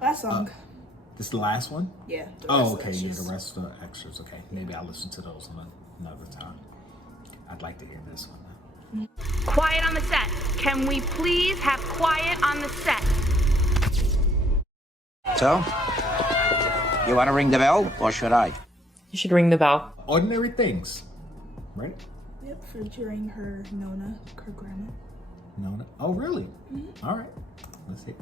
Last song. This is the last one? Yeah. Oh, okay. Yeah, the rest of the extras. Okay. Maybe I'll listen to those another time. I'd like to hear this one now. Quiet on the set. Can we please have quiet on the set? So, you want to ring the bell, or should I? You should ring the bell. Ordinary Things, right? Yep, featuring her Nona, her grandma. Nona? Oh, really? Mm-hmm. All right. Let's see.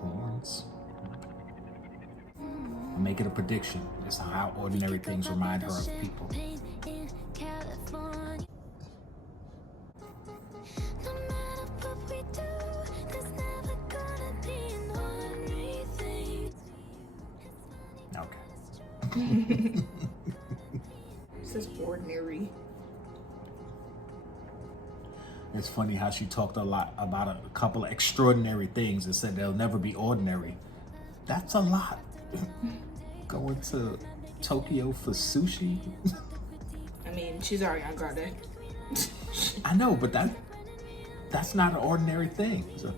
Horns. I'll make it a prediction. It's how ordinary things remind her of people. Okay. It says ordinary. It's funny how she talked a lot about a couple of extraordinary things and said they'll never be ordinary. That's a lot. Going to Tokyo for sushi. I mean, she's Ariana Grande. I know, but that's not an ordinary thing. So.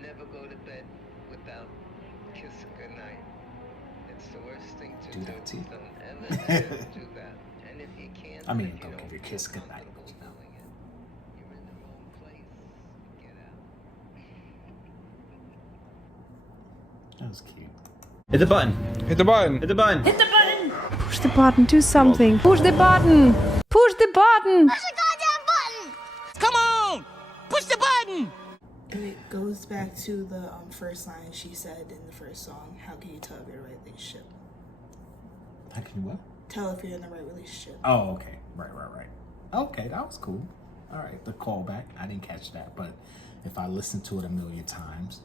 Never go to bed without kissing goodnight. It's the worst thing to do. That too. Don't ever do that. And if you can't, I mean, don't give your kiss goodnight. You're in the wrong place. Get out. That was cute. Hit the button. Hit the button. Hit the button. Hit the button! Push the button, do something. Push the button. Push the button. Push the goddamn button! Come on! Push the button! And it goes back to the first line she said in the first song. How can you tell if you're in the right relationship? How can you what? Tell if you're in the right relationship. Oh, okay. Right. Okay, that was cool. All right, the callback. I didn't catch that, but if I listened to it a million times,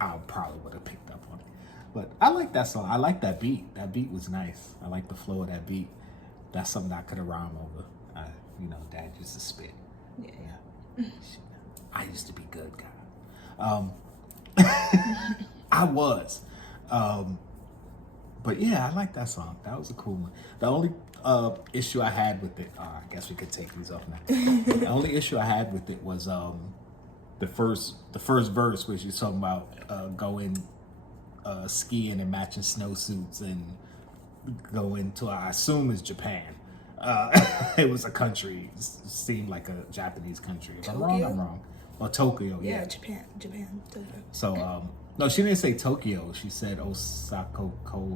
I probably would have picked up on it. But I like that song. I like that beat. That beat was nice. I like the flow of that beat. That's something I could have rhymed over. Dad used to spit. Yeah. I used to be good, guy. I was. But yeah, I like that song. That was a cool one. The only issue I had with it, I guess we could take these off now. The only issue I had with it was the first verse where she's talking about going skiing and matching snowsuits and going to, I assume is Japan. It was a country, it seemed like a Japanese country. If I'm wrong, I'm wrong. Or Tokyo, yeah. Japan. Tokyo. So, no, she didn't say Tokyo. She said Osaka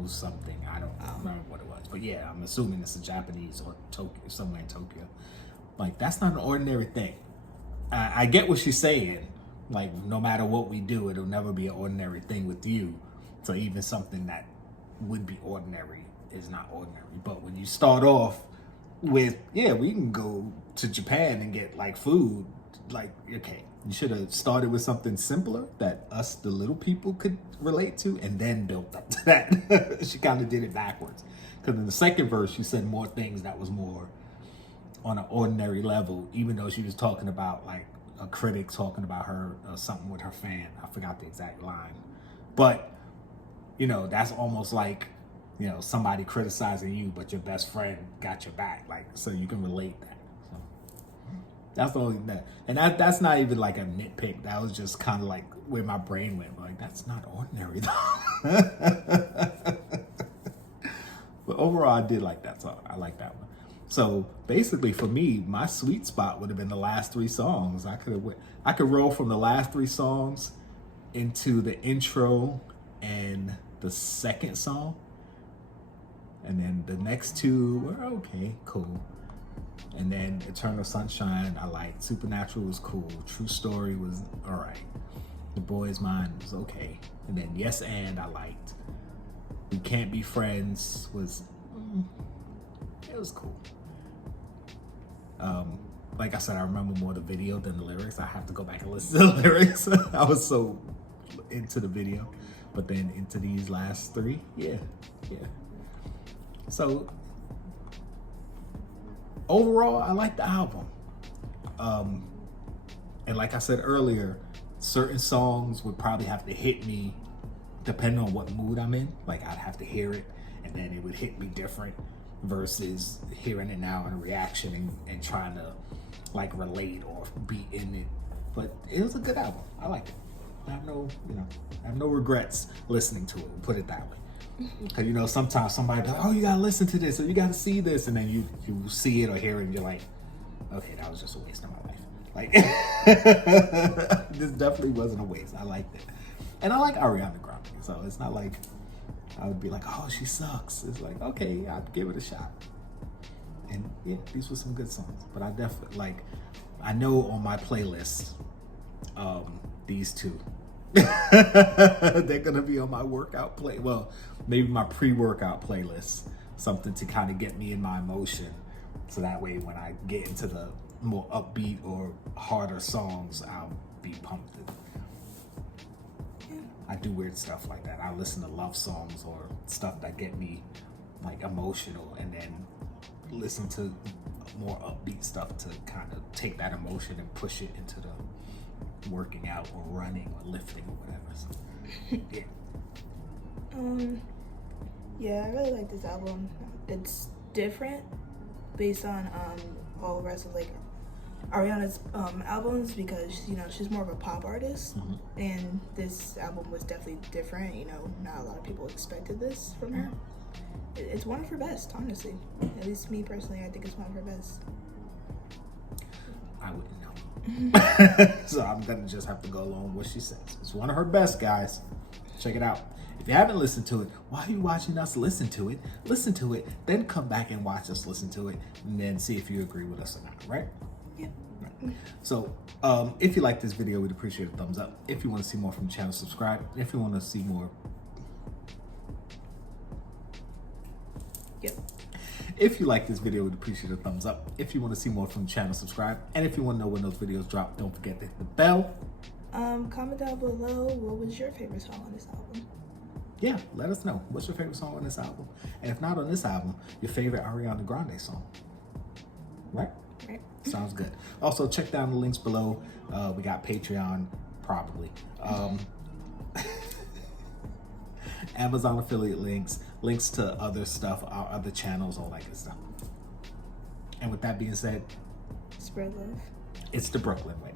something. I don't remember what it was. But yeah, I'm assuming it's a Japanese or Tokyo, somewhere in Tokyo. Like, that's not an ordinary thing. I get what she's saying. Like, no matter what we do, it'll never be an ordinary thing with you. So even something that would be ordinary is not ordinary. But when you start off with, yeah, we can go to Japan and get like food, like, okay, you should have started with something simpler that us, the little people, could relate to, and then built up to that. She kind of did it backwards. Because in the second verse, she said more things that was more on an ordinary level, even though she was talking about like a critic talking about her or something with her fan. I forgot the exact line. But, that's almost like, somebody criticizing you, but your best friend got your back. Like, so you can relate that. So that's the only that. And that's not even like a nitpick. That was just kind of like where my brain went. Like, that's not ordinary though. But overall, I did like that song. I like that one. So basically for me, my sweet spot would have been the last three songs. I could roll from the last three songs into the intro and the second song. And then the next two were okay, cool. And then Eternal Sunshine, I liked. Supernatural was cool. True Story was all right. The Boy's Mind was okay. And then Yes and I liked. We Can't Be Friends was, it was cool. Like I said, I remember more the video than the lyrics. I have to go back and listen to the lyrics. I was so into the video. But then into these last three, yeah. So overall, I like the album. And like I said earlier, certain songs would probably have to hit me depending on what mood I'm in. Like I'd have to hear it and then it would hit me different versus hearing it now in a reaction and trying to like relate or be in it. But it was a good album. I like it. I have no regrets listening to it. Put it that way. Because sometimes somebody be like, "Oh, you gotta listen to this, or you gotta see this," and then you see it or hear it, and you're like, "Okay, that was just a waste of my life." Like this definitely wasn't a waste. I liked it, and I like Ariana Grande, so it's not like I would be like, "Oh, she sucks." It's like, okay, I'd give it a shot. And yeah, these were some good songs. But I definitely I know on my playlist, these two. They're gonna be on my workout maybe my pre-workout playlist, something to kind of get me in my emotion, so that way when I get into the more upbeat or harder songs, I'll be pumped. I do weird stuff like that. I listen to love songs or stuff that get me like emotional, and then listen to more upbeat stuff to kind of take that emotion and push it into the working out or running or lifting or whatever. So, yeah. Yeah, I really like this album. It's different based on all the rest of like Ariana's albums, because she's more of a pop artist, and this album was definitely different. Not a lot of people expected this from her. It's one of her best, honestly. At least me personally, I think it's one of her best. I wouldn't know. So I'm gonna just have to go along with what she says. It's one of her best, guys. Check it out. If you haven't listened to it, why are you watching us listen to it? Listen to it, then come back and watch us listen to it, and then see if you agree with us or not, right? Yeah. Right. So if you like this video, we'd appreciate a thumbs up. If you want to see more from the channel, subscribe. If you want to see more, if you like this video, we'd appreciate a thumbs up. If you want to see more from the channel, subscribe. And if you want to know when those videos drop, don't forget to hit the bell. Comment down below, what was your favorite song on this album? Yeah, let us know. What's your favorite song on this album? And if not on this album, your favorite Ariana Grande song. Right? Right. Sounds good. Also, check down the links below. We got Patreon, probably. Amazon affiliate links to other stuff, our other channels, all that good stuff. And with that being said, Spread love. it's the Brooklyn way.